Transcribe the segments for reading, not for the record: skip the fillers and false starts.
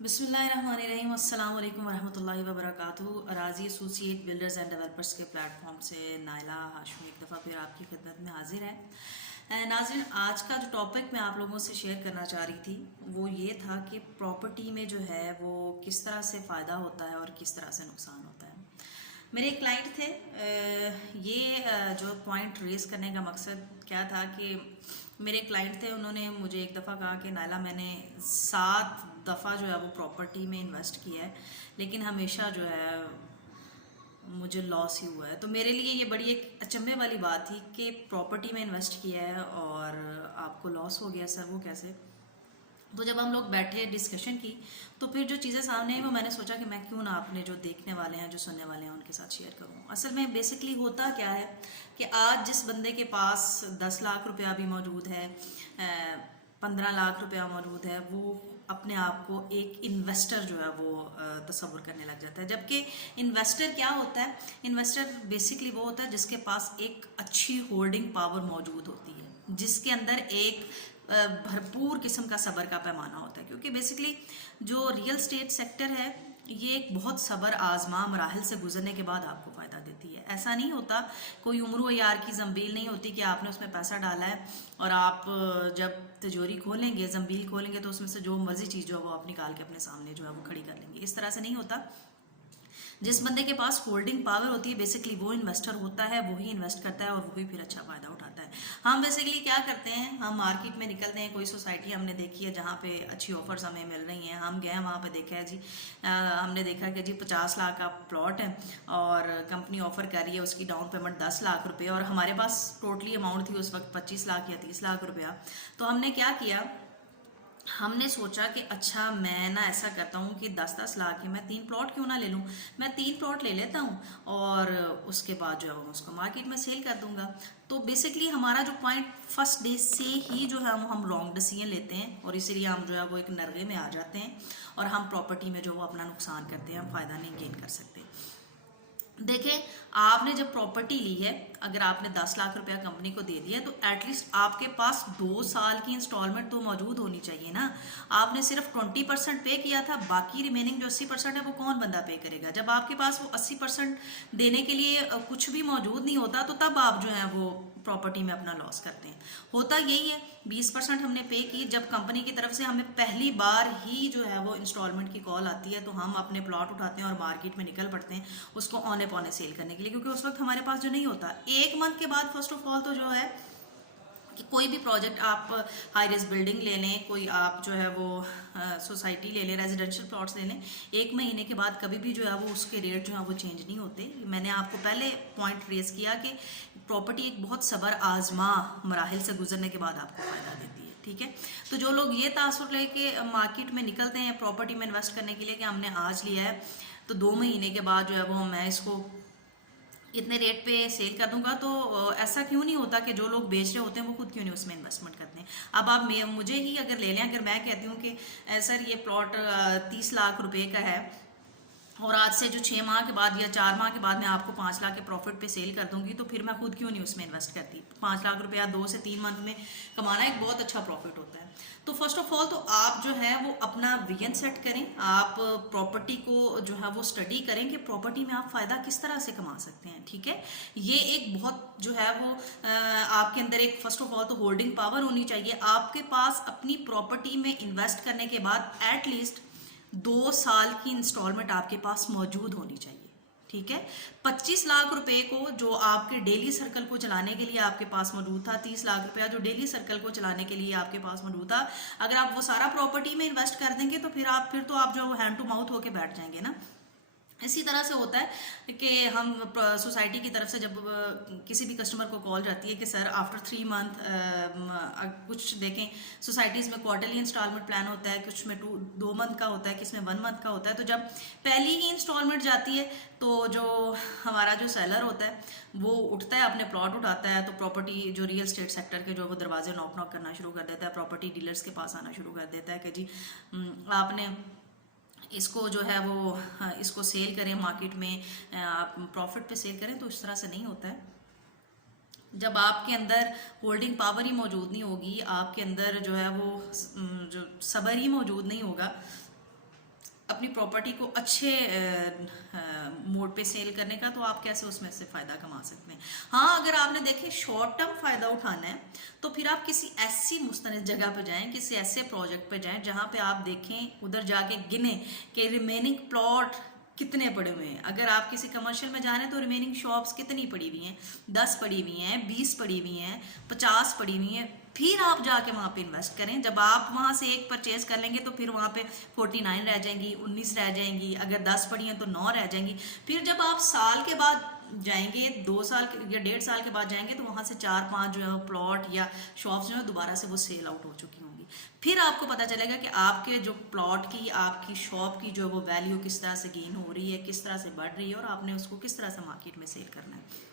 बिस्मिल्लाहिर्रहमानिर्रहीम अस्सलाम वालेकुम वरहमतुल्लाहि वबरकातुहू। अराजी एसोसिएट बिल्डर्स एंड डेवलपर्स के प्लेटफॉर्म से नाइला हाशमी एक दफ़ा फिर आपकी खिदमत में हाजिर है। नाज़रीन, आज का जो टॉपिक मैं आप लोगों से शेयर करना चाह रही थी वो ये था कि प्रॉपर्टी में जो है वो किस तरह से फ़ायदा होता है और किस तरह से नुकसान होता है। मेरे एक क्लाइंट थे। जो पॉइंट रेस करने का मकसद क्या था कि मेरे क्लाइंट थे, उन्होंने मुझे एक दफ़ा कहा कि नाला मैंने 7 दफ़ा जो है वो प्रॉपर्टी में इन्वेस्ट किया है, लेकिन हमेशा जो है मुझे लॉस ही हुआ है। तो मेरे लिए ये बड़ी एक अचंभे वाली बात थी कि प्रॉपर्टी में इन्वेस्ट किया है और आपको लॉस हो गया, सर वो कैसे। तो जब हम लोग बैठे डिस्कशन की तो फिर जो चीज़ें सामने आई वो मैंने सोचा कि मैं क्यों ना अपने जो देखने वाले हैं, जो सुनने वाले हैं, उनके साथ शेयर करूं। असल में बेसिकली होता क्या है कि आज जिस बंदे के पास 10 लाख रुपया भी मौजूद है, 15 लाख रुपया मौजूद है, वो अपने आप को एक इन्वेस्टर जो है वो तस्वुर करने लग जाता है। जबकि इन्वेस्टर क्या होता है? इन्वेस्टर बेसिकली वो होता है जिसके पास एक अच्छी होल्डिंग पावर मौजूद होती है, जिसके अंदर एक भरपूर किस्म का सब्र का पैमाना होता है। क्योंकि बेसिकली जो रियल स्टेट सेक्टर है ये एक बहुत सब्र आजमा मराहल से गुजरने के बाद आपको फ़ायदा देती है। ऐसा नहीं होता, कोई उम्र यार की जंबील नहीं होती कि आपने उसमें पैसा डाला है और आप जब तिजोरी खोलेंगे, जंबील खोलेंगे तो उसमें से जो मर्जी चीज़ जो है वो आप निकाल के अपने सामने जो है वो खड़ी कर लेंगे। इस तरह से नहीं होता। जिस बंदे के पास होल्डिंग पावर होती है बेसिकली वो इन्वेस्टर होता है, वही इन्वेस्ट करता है और वही फिर अच्छा फायदा उठाता है। हम बेसिकली क्या करते हैं, हम मार्केट में निकलते हैं, कोई सोसाइटी हमने देखी है जहाँ पे अच्छी ऑफर्स हमें मिल रही हैं, हम गए वहाँ पे देखा है जी, हमने देखा कि जी 50 लाख का प्लॉट है और कंपनी ऑफर कर रही है उसकी डाउन पेमेंट 10 लाख रुपये, और हमारे पास टोटली अमाउंट थी उस वक्त 25 लाख या 30 लाख रुपया। तो हमने क्या किया, हमने सोचा कि अच्छा मैं ना ऐसा करता हूँ कि 10-10 लाख के मैं 3 प्लॉट क्यों ना ले लूँ, मैं 3 प्लॉट ले लेता हूँ और उसके बाद जो है मैं उसको मार्केट में सेल कर दूंगा। तो बेसिकली हमारा जो पॉइंट फर्स्ट डे से ही जो है हम रॉन्ग डिसीजन लेते हैं और इसीलिए हम जो है वो एक नरगे में आ जाते हैं और हम प्रॉपर्टी में जो वो अपना नुकसान करते हैं, हम फ़ायदा नहीं गेन कर सकते। देखें, आपने जब प्रॉपर्टी ली है, अगर आपने 10 लाख रुपया कंपनी को दे दिया तो एटलीस्ट आपके पास 2 साल की इंस्टॉलमेंट तो मौजूद होनी चाहिए ना। आपने सिर्फ 20% पे किया था, बाकी रिमेनिंग जो 80% है वो कौन बंदा पे करेगा? जब आपके पास वो 80% देने के लिए कुछ भी मौजूद नहीं होता तो तब आप जो है वो प्रॉपर्टी में अपना लॉस करते हैं। होता यही है, 20% हमने पे की, जब कंपनी की तरफ से हमें पहली बार ही जो है वो इंस्टॉलमेंट की कॉल आती है तो हम अपने प्लॉट उठाते हैं और मार्केट में निकल पड़ते हैं उसको औने पौने सेल करने के लिए, क्योंकि उस वक्त हमारे पास जो नहीं होता। 1 मंथ के बाद फर्स्ट ऑफ ऑल तो जो है कि कोई भी प्रोजेक्ट आप हाई रेज बिल्डिंग ले लें, कोई आप जो है वो सोसाइटी ले लें, रेजिडेंशियल प्लॉट्स ले लें, 1 महीने के बाद कभी भी जो है वो उसके रेट जो है वो चेंज नहीं होते। मैंने आपको पहले पॉइंट रेस किया कि प्रॉपर्टी एक बहुत सब्र आजमा मराहिल से गुजरने के बाद आपको फ़ायदा देती है। ठीक है, तो जो लोग ये तासुर लेके मार्केट में निकलते हैं प्रॉपर्टी में इन्वेस्ट करने के लिए कि हमने आज लिया है तो 2 महीने के बाद जो है वो मैं इसको इतने रेट पे सेल कर दूंगा, तो ऐसा क्यों नहीं होता कि जो लोग बेच रहे होते हैं वो खुद क्यों नहीं उसमें इन्वेस्टमेंट करते हैं? अब आप मुझे ही अगर ले लें, अगर मैं कहती हूँ कि सर ये प्लॉट 30 लाख रुपए का है और आज से जो 6 माह के बाद या 4 माह के बाद मैं आपको 5 लाख के प्रॉफिट पे सेल कर दूंगी, तो फिर मैं खुद क्यों नहीं उसमें इन्वेस्ट करती? 5 लाख रुपया 2 से 3 मंथ में कमाना एक बहुत अच्छा प्रॉफिट होता है। तो फर्स्ट ऑफ ऑल तो आप जो है वो अपना विजन सेट करें, आप प्रॉपर्टी को जो है वो स्टडी करें कि प्रॉपर्टी में आप फ़ायदा किस तरह से कमा सकते हैं। ठीक है, ये एक बहुत जो है वो आपके अंदर एक फर्स्ट ऑफ ऑल तो होल्डिंग पावर होनी चाहिए। आपके पास अपनी प्रॉपर्टी में इन्वेस्ट करने के बाद एटलीस्ट 2 साल की इंस्टॉलमेंट आपके पास मौजूद होनी चाहिए। ठीक है, 25 लाख रुपए को जो आपके डेली सर्कल को चलाने के लिए आपके पास मौजूद था, 30 लाख रुपया जो डेली सर्कल को चलाने के लिए आपके पास मौजूद था, अगर आप वो सारा प्रॉपर्टी में इन्वेस्ट कर देंगे तो फिर तो आप जो हैंड टू माउथ होके बैठ जाएंगे ना। इसी तरह से होता है कि हम सोसाइटी की तरफ से जब किसी भी कस्टमर को कॉल जाती है कि सर आफ्टर 3 मंथ, कुछ देखें सोसाइटीज़ में क्वार्टरली इंस्टॉलमेंट प्लान होता है, कुछ में 2 मंथ का होता है, किस में 1 मंथ का होता है। तो जब पहली ही इंस्टॉलमेंट जाती है तो जो हमारा जो सेलर होता है वो उठता है, अपने प्लॉट उठाता है, तो प्रॉपर्टी जो रियल स्टेट सेक्टर के जो वो दरवाजे नॉक करना शुरू कर देता है, प्रॉपर्टी डीलर्स के पास आना शुरू कर देता है कि जी आपने इसको जो है वो इसको सेल करें मार्केट में, आप प्रॉफिट पे सेल करें। तो इस तरह से नहीं होता है। जब आपके अंदर होल्डिंग पावर ही मौजूद नहीं होगी, आपके अंदर जो है वो जो सब्र ही मौजूद नहीं होगा, अपनी प्रॉपर्टी को अच्छे मोड पे सेल करने का, तो आप कैसे उसमें से फ़ायदा कमा सकते हैं। हाँ, अगर आपने देखे शॉर्ट टर्म फ़ायदा उठाना है तो फिर आप किसी ऐसी मुस्तनिद जगह पे जाएं, किसी ऐसे प्रोजेक्ट पे जाएं जहाँ पे आप देखें, उधर जाके गिने कि रिमेनिंग प्लॉट कितने पड़े हुए हैं। अगर आप किसी कमर्शियल में जा रहे हैं तो रिमेनिंग शॉप्स कितनी पड़ी हुई हैं, 10 पड़ी हुई हैं, 20 पड़ी हुई हैं, 50 पड़ी हुई हैं, फिर आप जाके वहाँ पे इन्वेस्ट करें। जब आप वहाँ से एक परचेज कर लेंगे तो फिर वहाँ पे 49 रह जाएंगी, 19 रह जाएंगी, अगर 10 पड़ी हैं तो 9 रह जाएंगी। फिर जब आप साल के बाद जाएंगे, 2 साल या 1.5 साल के बाद जाएंगे, तो वहाँ से 4-5 जो है प्लॉट या शॉप्स जो है दोबारा से वो सेल आउट हो चुकी होंगी। फिर आपको पता चलेगा कि आपके जो प्लॉट की, आपकी शॉप की जो है वो वैल्यू किस तरह से गेन हो रही है, किस तरह से बढ़ रही है, और आपने उसको किस तरह से मार्केट में सेल करना है।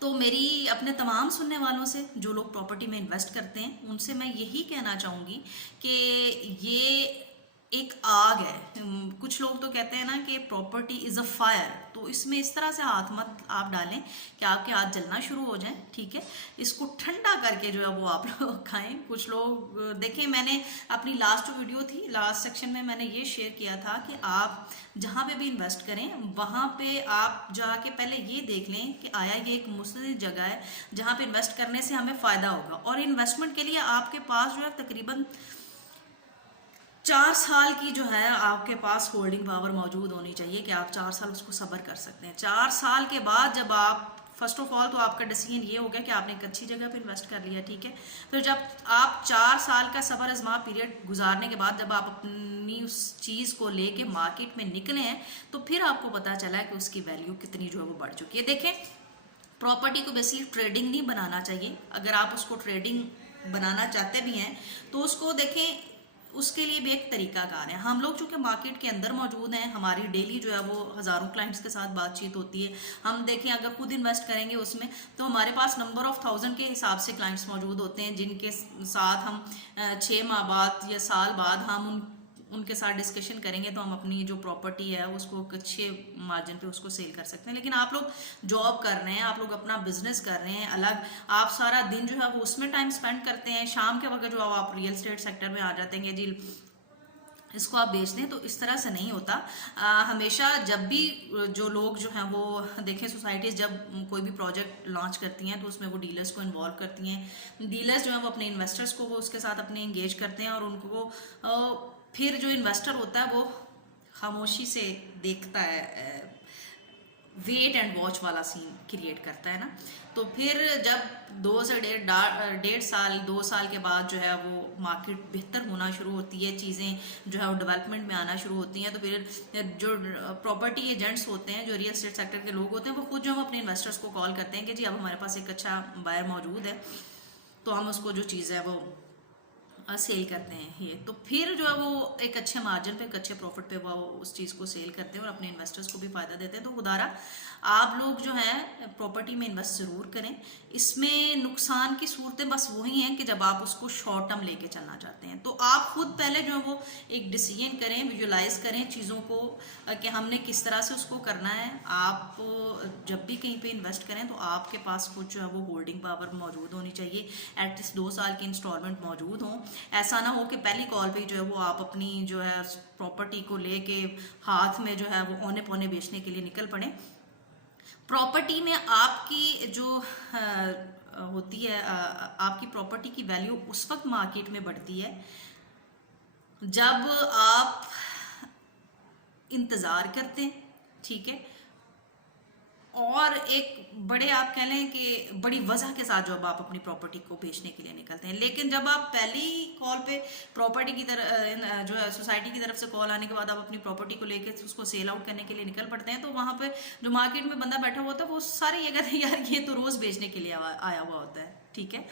तो मेरी अपने तमाम सुनने वालों से, जो लोग प्रॉपर्टी में इन्वेस्ट करते हैं, उनसे मैं यही कहना चाहूँगी कि ये एक आग है। कुछ लोग तो कहते हैं ना कि प्रॉपर्टी इज़ अ फायर, तो इसमें इस तरह से हाथ मत आप डालें कि आपके हाथ जलना शुरू हो जाएं, ठीक है। इसको ठंडा करके जो है वो आप लोग खाएं। कुछ लोग देखें, मैंने अपनी लास्ट जो वीडियो थी, लास्ट सेक्शन में मैंने ये शेयर किया था कि आप जहाँ पे भी इन्वेस्ट करें वहाँ पे आप जाके पहले ये देख लें कि आया ये एक मुस्तकिल जगह है जहाँ पे इन्वेस्ट करने से हमें फ़ायदा होगा। और इन्वेस्टमेंट के लिए आपके पास जो है तकरीबन 4 साल की जो है आपके पास होल्डिंग पावर मौजूद होनी चाहिए कि आप 4 साल उसको सब्र कर सकते हैं। 4 साल के बाद जब आप, फर्स्ट ऑफ ऑल तो आपका डिसीजन ये हो गया कि आपने एक अच्छी जगह पे इन्वेस्ट कर लिया, ठीक है। फिर जब आप 4 साल का सब्र आजमा पीरियड गुजारने के बाद जब आप अपनी उस चीज़ को लेके मार्केट में निकले हैं, तो फिर आपको पता चला है कि उसकी वैल्यू कितनी जो है वो बढ़ चुकी है। देखें, प्रॉपर्टी को बेसिकली ट्रेडिंग नहीं बनाना चाहिए। अगर आप उसको ट्रेडिंग बनाना चाहते भी हैं तो उसको देखें, उसके लिए भी एक तरीकाकार है। हम लोग चूंकि मार्केट के अंदर मौजूद हैं, हमारी डेली जो है वो हज़ारों क्लाइंट्स के साथ बातचीत होती है। हम देखें, अगर खुद इन्वेस्ट करेंगे उसमें, तो हमारे पास नंबर ऑफ 1000 के हिसाब से क्लाइंट्स मौजूद होते हैं, जिनके साथ हम 6 माह बाद या साल बाद हम उनके साथ डिस्कशन करेंगे तो हम अपनी जो प्रॉपर्टी है उसको अच्छे मार्जिन पे उसको सेल कर सकते हैं। लेकिन आप लोग जॉब कर रहे हैं, आप लोग अपना बिजनेस कर रहे हैं अलग, आप सारा दिन जो है वो उसमें टाइम स्पेंड करते हैं, शाम के वक्त जो है आप रियल एस्टेट सेक्टर में आ जाते हैं जी इसको आप बेच दें। तो इस तरह से नहीं होता। हमेशा जब भी जो लोग जो हैं वो देखें, सोसाइटीज़ जब कोई भी प्रोजेक्ट लॉन्च करती हैं तो उसमें वो डीलर्स को इन्वॉल्व करती हैं। डीलर्स जो है वो अपने इन्वेस्टर्स को वो उसके साथ अपने इंगेज करते हैं, और उनको फिर जो इन्वेस्टर होता है वो खामोशी से देखता है, वेट एंड वॉच वाला सीन क्रिएट करता है ना। तो फिर जब 2 से 1.5 साल 2 साल के बाद जो है वो मार्केट बेहतर होना शुरू होती है, चीज़ें जो है वो डेवलपमेंट में आना शुरू होती हैं, तो फिर जो प्रॉपर्टी एजेंट्स होते हैं, जो रियल एस्टेट सेक्टर के लोग होते हैं, वो खुद जो हम अपने इन्वेस्टर्स को कॉल करते हैं कि जी अब हमारे पास एक अच्छा बायर मौजूद है, तो हम उसको जो चीज़ है वो सेल करते हैं। ये तो फिर जो है वो एक अच्छे मार्जिन पे, एक अच्छे प्रॉफिट पे वो उस चीज़ को सेल करते हैं और अपने इन्वेस्टर्स को भी फ़ायदा देते हैं। तो खुदारा आप लोग जो है प्रॉपर्टी में इन्वेस्ट ज़रूर करें। इसमें नुकसान की सूरतें बस वही हैं कि जब आप उसको शॉर्ट टर्म लेके चलना चाहते हैं, तो आप खुद पहले जो है वो एक डिसीजन करें, विजुलाइज करें चीज़ों को कि हमने किस तरह से उसको करना है। आप जब भी कहीं पे इन्वेस्ट करें तो आपके पास कुछ जो है वो होल्डिंग पावर मौजूद होनी चाहिए, एटलीस्ट 2 साल की इंस्टॉलमेंट मौजूद हों। ऐसा ना हो कि पहली कॉल पे जो है वो आप अपनी जो है प्रॉपर्टी को लेके हाथ में जो है वो औने पौने बेचने के लिए निकल पड़े। प्रॉपर्टी में आपकी जो होती है, आपकी प्रॉपर्टी की वैल्यू उस वक्त मार्केट में बढ़ती है जब आप इंतज़ार करते हैं, ठीक है, और एक बड़े आप कह लें कि बड़ी वजह के साथ जब आप अपनी प्रॉपर्टी को बेचने के लिए निकलते हैं। लेकिन जब आप पहली कॉल पे प्रॉपर्टी की तरफ जो है सोसाइटी की तरफ से कॉल आने के बाद आप अपनी प्रॉपर्टी को लेके उसको सेल आउट करने के लिए निकल पड़ते हैं, तो वहाँ पे जो मार्केट में बंदा बैठा हुआ होता है वो सारे ये कहते हैं यार ये तो रोज़ बेचने के लिए आया हुआ होता है, ठीक है,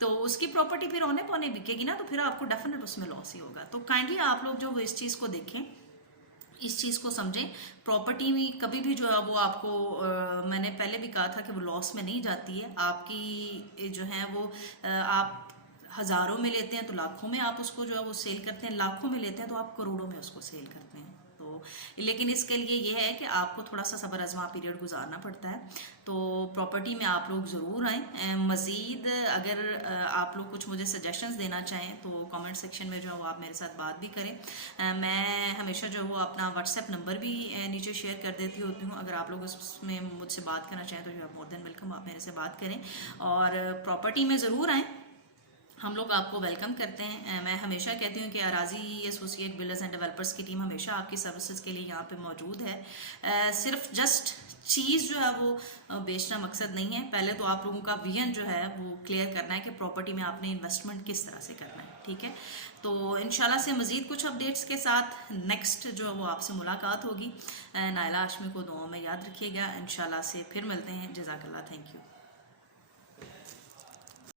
तो उसकी प्रॉपर्टी फिर औने पौने बिकेगी ना, तो फिर आपको डेफिनेट उसमें लॉस ही होगा। तो काइंडली आप लोग जो इस चीज़ को देखें, इस चीज़ को समझें। प्रॉपर्टी में कभी भी जो है वो आपको मैंने पहले भी कहा था कि वो लॉस में नहीं जाती है। आपकी जो है वो आप हज़ारों में लेते हैं तो लाखों में आप उसको जो है वो सेल करते हैं, लाखों में लेते हैं तो आप करोड़ों में उसको सेल करते हैं। तो लेकिन इसके लिए ये है कि आपको थोड़ा सा सब्र आजमा पीरियड गुजारना पड़ता है। तो प्रॉपर्टी में आप लोग ज़रूर आएँ। मज़ीद अगर आप लोग कुछ मुझे सजेशंस देना चाहें तो कमेंट सेक्शन में जो है वो आप मेरे साथ बात भी करें। मैं हमेशा जो है वो अपना व्हाट्सएप नंबर भी नीचे शेयर कर देती होती हूँ। अगर आप लोग उसमें मुझसे बात करना चाहें तो जो है मोर देन वेलकम, आप मेरे से बात करें और प्रॉपर्टी में ज़रूर आएँ। हम लोग आपको वेलकम करते हैं। मैं हमेशा कहती हूँ कि अराजी एसोसिएट बिल्डर्स एंड डेवलपर्स की टीम हमेशा आपकी सर्विसेज के लिए यहाँ पे मौजूद है। सिर्फ जस्ट चीज़ जो है वो बेचना मकसद नहीं है। पहले तो आप लोगों का विजन जो है वो क्लियर करना है कि प्रॉपर्टी में आपने इन्वेस्टमेंट किस तरह से करना है, ठीक है। तो इंशाल्लाह से मज़ीद कुछ अपडेट्स के साथ नेक्स्ट जो है वो आपसे मुलाकात होगी। नायला हाशमी को दुआ में याद रखिएगा। इंशाल्लाह से फिर मिलते हैं। जज़ाकल्लाह, थैंक यू।